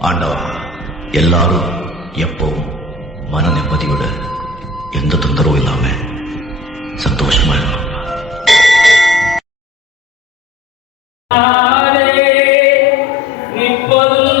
ஆண்டவா எல்லாரும் எப்பவும் மன நிம்மதியோட எந்த தொந்தரவும் இல்லாம சந்தோஷமா இருக்கணும் நிற்பதும்